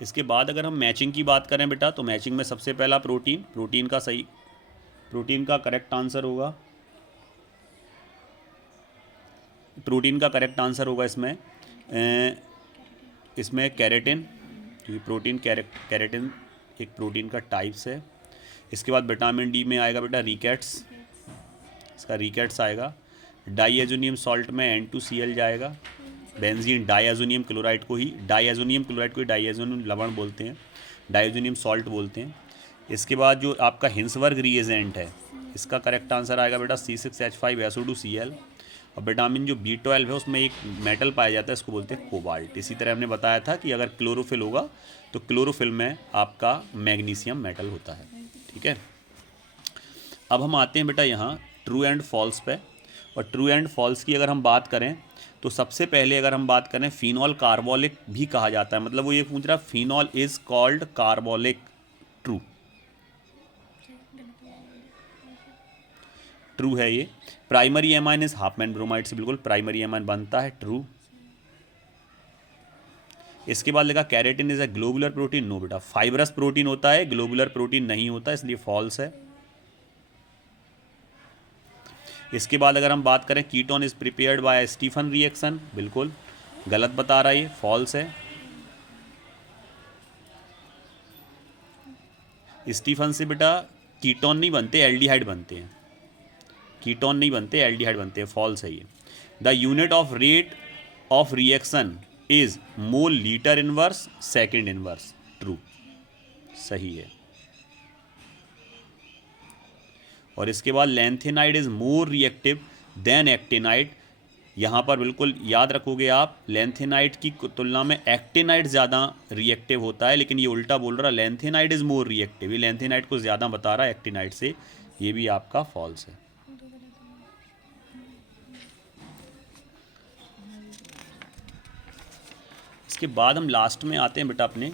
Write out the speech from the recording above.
इसके बाद अगर हम मैचिंग की बात करें बेटा, तो मैचिंग में सबसे पहला प्रोटीन का करेक्ट आंसर होगा, इसमें कैरेटिन, क्योंकि कैरेटिन एक प्रोटीन का टाइप्स है। इसके बाद विटामिन डी में आएगा बेटा रिकेट्स, इसका रिकेट्स आएगा। डाईएजोनियम सॉल्ट में N2Cl जाएगा। बेंजीन डाईएजोनियम क्लोराइड को ही डाईएजोनियम लवण बोलते हैं, डाईएजोनियम सॉल्ट बोलते हैं। इसके बाद जो आपका हिंसवर्ग रिएजेंट है, इसका करेक्ट आंसर आएगा बेटा C6H5SO2Cl। और विटामिन जो B12 है उसमें एक मेटल पाया जाता है, इसको बोलते हैं कोबाल्ट। इसी तरह हमने बताया था कि अगर क्लोरोफिल होगा तो क्लोरोफिल में आपका मैग्नीशियम मेटल होता है। ठीक है, अब हम आते हैं बेटा यहाँ ट्रू एंड फॉल्स पे। और ट्रू एंड फॉल्स की अगर हम बात करें तो सबसे पहले अगर हम बात करें, फिनॉल कार्बोलिक भी कहा जाता है, मतलब वो ये पूछ रहा है phenol is called carbolic, true, true है ये। Primary amine is Hopman bromide से बिल्कुल प्राइमरी एमाइन बनता है, ट्रू। इसके बाद लिखा keratin is a globular protein, no बेटा, फाइब्रस प्रोटीन होता है, ग्लोबुलर प्रोटीन नहीं होता, इसलिए फॉल्स है। इसके बाद अगर हम बात करें ketone is prepared by Stephen reaction, बिल्कुल गलत बता रहा है, ये फॉल्स है। स्टीफन से बेटा कीटोन नहीं बनते, एल्डिहाइड बनते हैं, कीटोन नहीं बनते, एल्डिहाइड बनते हैं, फॉल्स है ये। The unit of rate of reaction is mole litre inverse second inverse, true, सही है। और इसके बाद lanthanide is more reactive than actinide, यहाँ पर बिल्कुल याद रखोगे आप, लेंथेनाइड की तुलना में एक्टिनाइड ज़्यादा रिएक्टिव होता है, लेकिन ये उल्टा बोल रहा है, लेंथेनाइड इज मोर रिएक्टिव, ये लेंथेनाइड को ज़्यादा बता रहा है एक्टिनाइड से, ये भी आपका फॉल्स है। इसके बाद हम लास्ट में आते हैं बेटा अपने